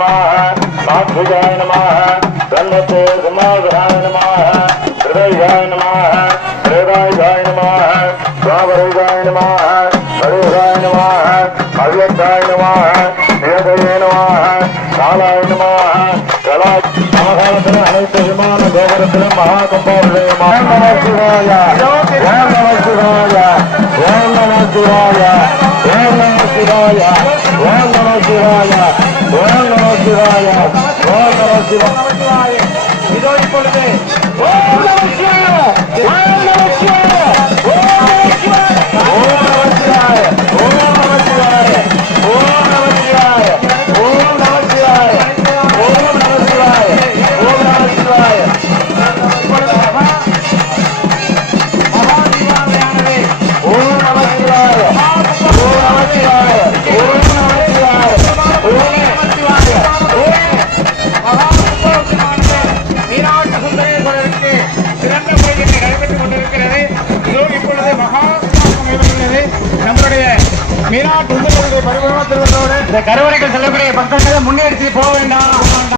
सात्विकाय नमः गन्धते समाधाय नमः हृदयाय नमः हृदयाय नमः स्वावरुगाय नमः हरिगाय नमः अव्यक्ताय नमः नियतये नमः कालाय नमः कला महाकालത്തിന് அனைத்து விமான கோபுரத்திலும் மகாகும்பாபிஷேகம் ஓம் நம சிவாய ஓம் நம சிவாய ஓம் நம சிவாய ஓம் நம சிவாய ஓம் நம சிவாய ஓம் நம சிவாய ஓம் நம சிவாய இதோ இப்பொழுது ஓம் நம சிவாய ஓம் நம சிவாய ஓம் நம சிவாய ஓம் நம சிவாய ஓம் நம சிவாய ஓம் நம சிவாய ஓம் நம சிவாய ஓம் நம சிவாய ஓம் நம சிவாய மகாதீபாவளியானது ஓம் நம சிவாய ஓம் நம சிவாய ஓம் நம சிவாய ஓம் நம சிவாய மீனாட்சி சுந்தரேஸ்வரருக்கு சிறந்த பூஜை நடைபெற்றுக் கொண்டிருக்கிறது. இதோ இப்பொழுது மகாத்மாவுள்ளது நம்மளுடைய மீனாட்சி சுந்தரேஸ்வரருடைய பரிபூரண திருவள்ளோடு இந்த கருவறைகள் செல்லக்கூடிய பக்தர்கள் முன்னெடுத்து போக வேண்டாம்.